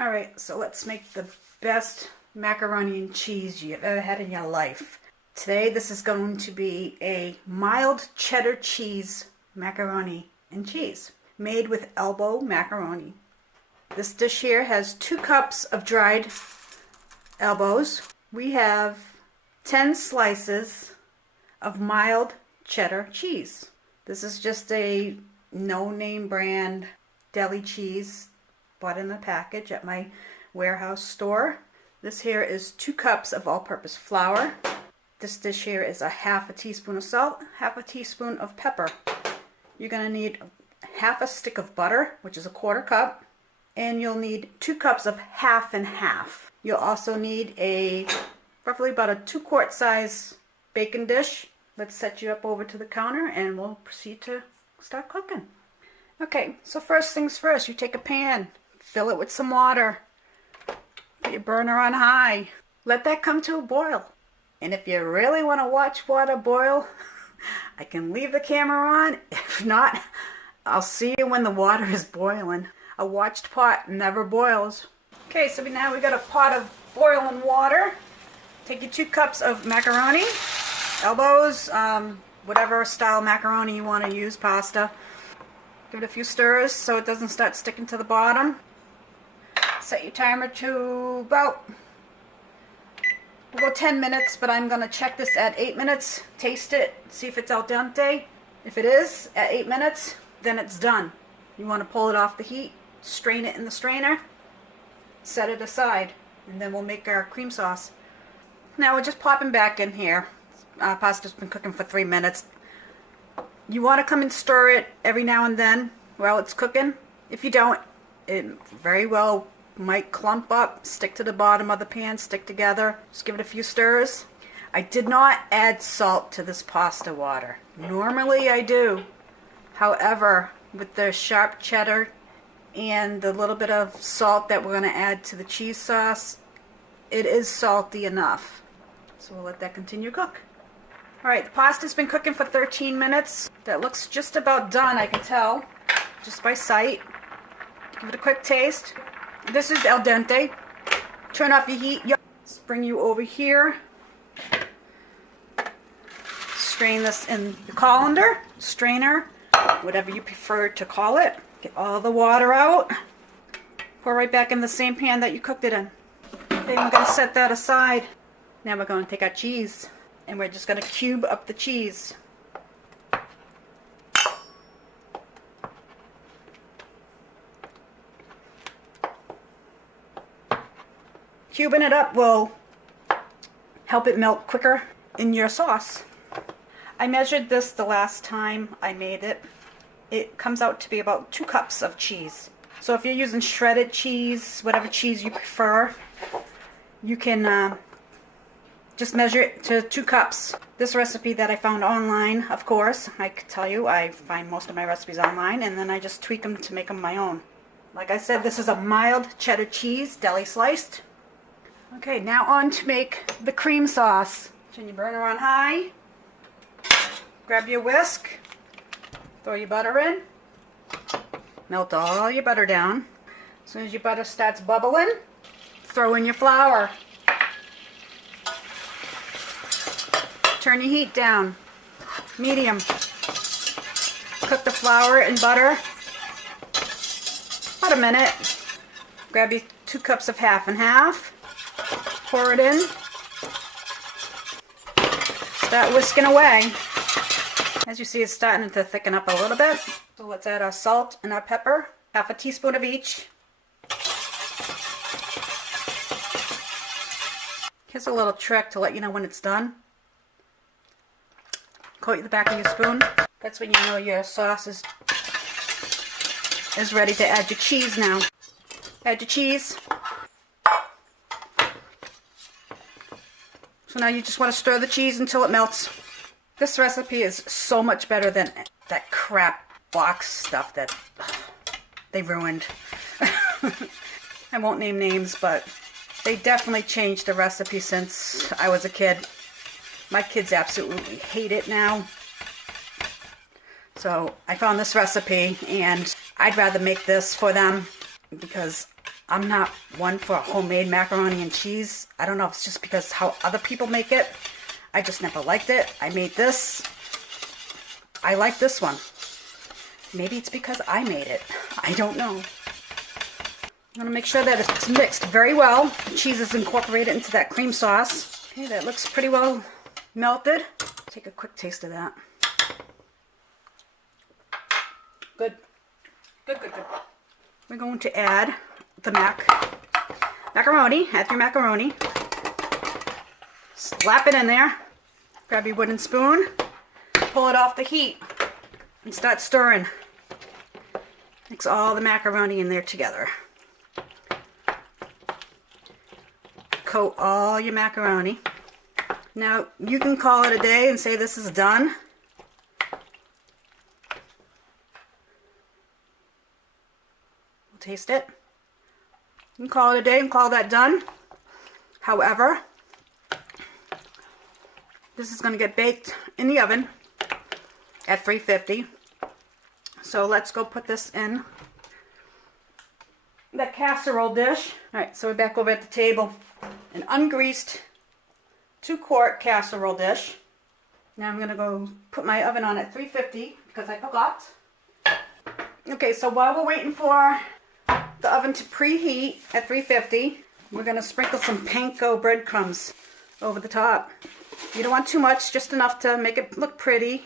Alright, so let's make the best macaroni and cheese you've ever had in your life. Today this is going to be a mild cheddar cheese macaroni and cheese made with elbow macaroni. This dish here has 2 cups of dried elbows. We have 10 slices of mild cheddar cheese. This is just a no-name brand deli cheese bought in a package at my warehouse store. This here is 2 cups of all-purpose flour. This dish here is a half a teaspoon of salt, half a teaspoon of pepper. You're going to need half a stick of butter, which is a 1/4 cup, and you'll need 2 cups of half and half. You'll also need a roughly about a 2-quart size baking dish. Let's set you up over to the counter and we'll proceed to start cooking. Okay, so first things first, you take a pan, fill it with some water, put your burner on high, let that come to a boil. And if you really want to watch water boil, I can leave the camera on. If not, I'll see you when the water is boiling. A watched pot never boils. Okay, so now we got a pot of boiling water. Take your 2 cups of macaroni, elbows, whatever style macaroni you want to use, pasta. Give it a few stirs so it doesn't start sticking to the bottom. Set your timer to we'll go 10 minutes, but I'm going to check this at 8 minutes, taste it, see if it's al dente. If it is at 8 minutes, then it's done. You want to pull it off the heat, strain it in the strainer, set it aside, and then we'll make our cream sauce. Now we're just popping back in here. Pasta's been cooking for 3 minutes. You want to come and stir it every now and then while it's cooking. If you don't, it very well might clump up, stick to the bottom of the pan, stick together. Just give it a few stirs. I did not add salt to this pasta water. Normally I do. However, with the sharp cheddar and the little bit of salt that we're going to add to the cheese sauce, it is salty enough. So we'll let that continue to cook. Alright, the pasta's been cooking for 13 minutes. That looks just about done, I can tell, just by sight. Give it a quick taste. This is al dente. Turn off your heat. Let's bring you over here. Strain this in the colander, strainer, whatever you prefer to call it. Get all the water out. Pour right back in the same pan that you cooked it in. Okay, we're going to set that aside. Now we're going to take our cheese and we're just going to cube up the cheese. Cubing it up will help it melt quicker in your sauce. I measured this the last time I made it. It comes out to be about 2 cups of cheese. So if you're using shredded cheese, whatever cheese you prefer, you can just measure it to 2 cups. This recipe that I found online, of course, I could tell you I find most of my recipes online and then I just tweak them to make them my own. Like I said, this is a mild cheddar cheese, deli sliced. Okay, now on to make the cream sauce. Turn your burner on high. Grab your whisk. Throw your butter in. Melt all your butter down. As soon as your butter starts bubbling, throw in your flour. Turn your heat down. Medium. Cook the flour and butter about a minute. Grab your 2 cups of half and half. Pour it in. Start whisking away. As you see, it's starting to thicken up a little bit. So let's add our salt and our pepper. Half a teaspoon of each. Here's a little trick to let you know when it's done. Coat the back of your spoon. That's when you know your sauce is ready to add your cheese now. Add your cheese. So now you just want to stir the cheese until it melts. This recipe is so much better than that crap box stuff that they ruined. I won't name names, but they definitely changed the recipe since I was a kid. My kids absolutely hate it now. So I found this recipe and I'd rather make this for them because I'm not one for homemade macaroni and cheese. I don't know if it's just because how other people make it. I just never liked it. I made this. I like this one. Maybe it's because I made it. I don't know. I'm going to make sure that it's mixed very well. The cheese is incorporated into that cream sauce. Okay, that looks pretty well melted. Take a quick taste of that. Good. Good, good, good. We're going to add the macaroni. Add your macaroni. Slap it in there. Grab your wooden spoon. Pull it off the heat. And start stirring. Mix all the macaroni in there together. Coat all your macaroni. Now, you can call it a day and say this is done. We'll taste it. You can call it a day and call that done. However, this is going to get baked in the oven at 350. So let's go put this in the casserole dish. Alright, so we're back over at the table. An ungreased 2-quart casserole dish. Now I'm going to go put my oven on at 350 because I forgot. Okay, so while we're waiting for the oven to preheat at 350, we're going to sprinkle some panko breadcrumbs over the top. You don't want too much, just enough to make it look pretty.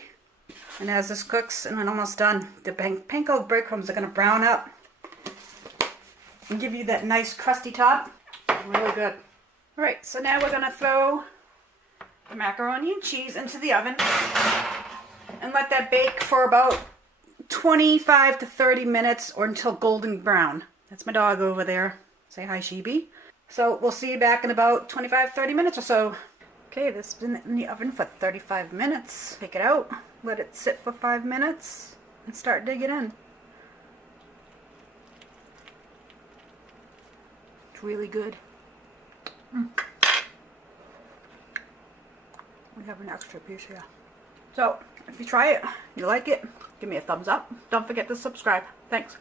And as this cooks and I'm almost done, the panko breadcrumbs are going to brown up and give you that nice crusty top. Really good. Alright, so now we're going to throw the macaroni and cheese into the oven and let that bake for about 25 to 30 minutes or until golden brown. That's my dog over there. Say hi, Sheeby. So we'll see you back in about 25-30 minutes or so. Okay, this has been in the oven for 35 minutes. Take it out, let it sit for 5 minutes, and start digging in. It's really good. We have an extra piece here. So, if you try it, you like it, give me a thumbs up. Don't forget to subscribe. Thanks.